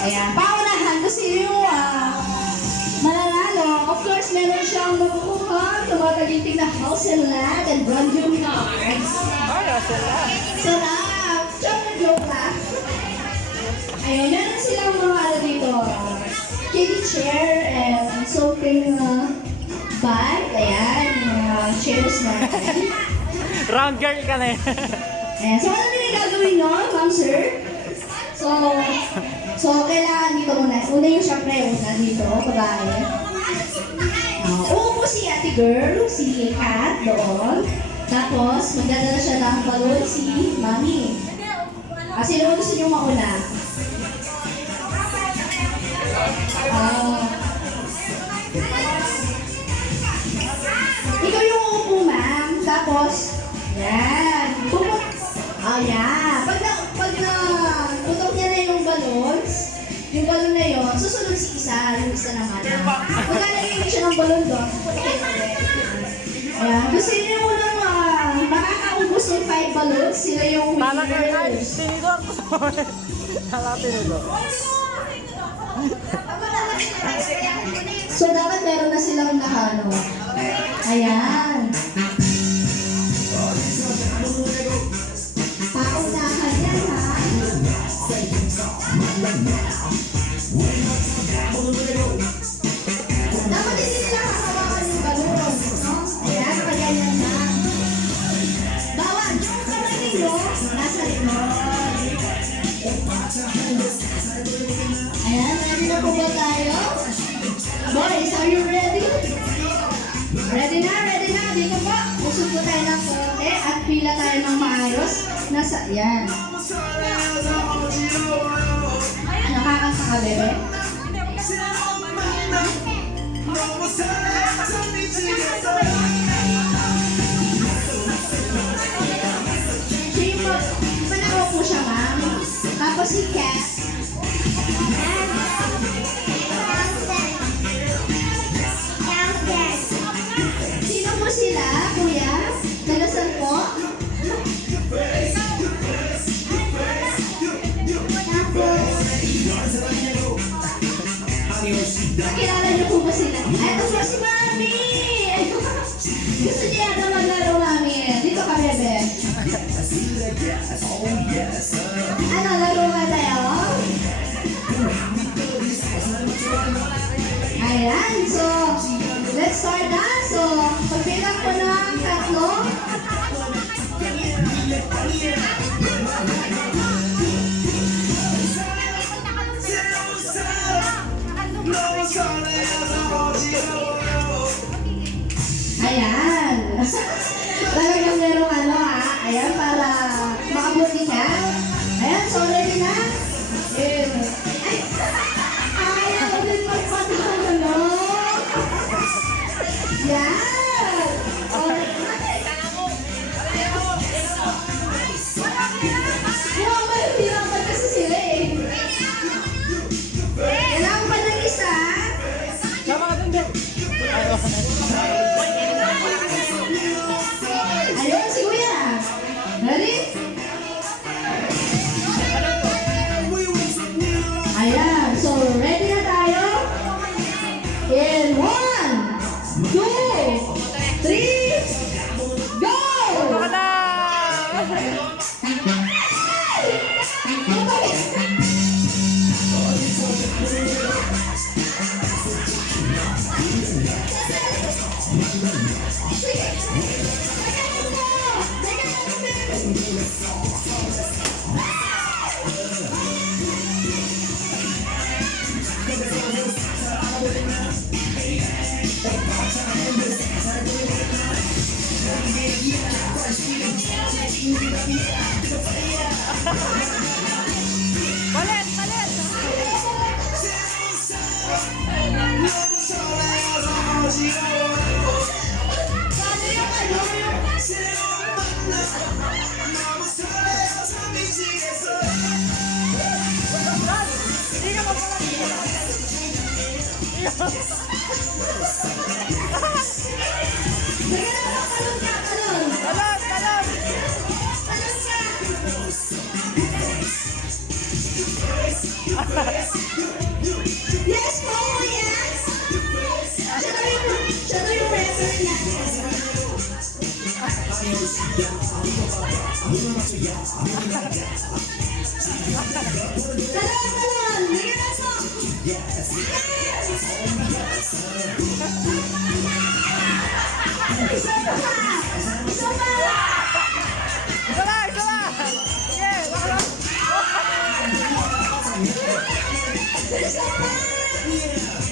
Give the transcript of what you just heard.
Ayan, paunahan ko si mananalo. Of course, meron siyang makukuha sa mga tagiting na house and land and brand new cards. Ay, sarap. Sarap! Joke lang. Ayun, meron silang mga ano dito. Kitty chair and soaking bag. Ayan, mga chairs natin. Round girl ka na eh. Ayan, so ano nila gagawin nun, ma'am sir? So, kailangan dito muna. Una yung syempre, una dito, babae. Uupo si ate girl, si Kat doon. Tapos, magdadala siya ng balon si mami. Sino gusto niyo mauna? Ikaw yung uupo, ma'am. Tapos, yan. Yan. Pag tutok niya na yung balon na yun, susunod si isa, yung isa naman. Maglalagay siya ng balon doon. Ayan. Gusto niyo yung unang makakaubos ng 5 balloons, sila yung winners. Tinidor ko. Tala tinidor. So, dapat meron na silang nahano. Ayan. Paunahan yan, ha? Dapat hindi nila hahawakan yung balon, no? Ayan, nakaganyan na. Bawal, yung kamay ninyo, nasa likod. Ayan, ready na po ba tayo? Boys, are you ready? Ready na, ready na. Dito po, usog po tayo ng konti at pila tayo ng maayos. Nasa, yan. Nakakanta ka, bebe? Manakaw po siya, ma'am. Tapos si Kat. Sino po sila, kuya? Nagasan po? Nakilala niyo po ba sila? Ay, ito po si Mami! Gusto niya yata maglaro, Mami. Dito ka, bebe. Ano, laro ba tayo? Ayan, so, let's start na. So, pagpilang ko ng tatlo. Ayan. Talagang merong ano ayan, para makabuti ka. Ayan, so ready na? Ayan. Ay, ayaw din magpatalo, no? Yan. Wow, mahihirapan kasi sila eh. Kailangan pa ng isa. Sama ka din, Ayun, si Kuya. Ready? Ayan, so ready na tayo? In 1, 2, 3, go! Baka na! Palit! Palit! Hindi ka Talon! Talon! Yes po, yes! Siya daw yung referee natin. Talon! Bigyan na po! Yes! Isa pa! Isa pa! Isa lang, isa lang. Sige, baka lang. Isa pa!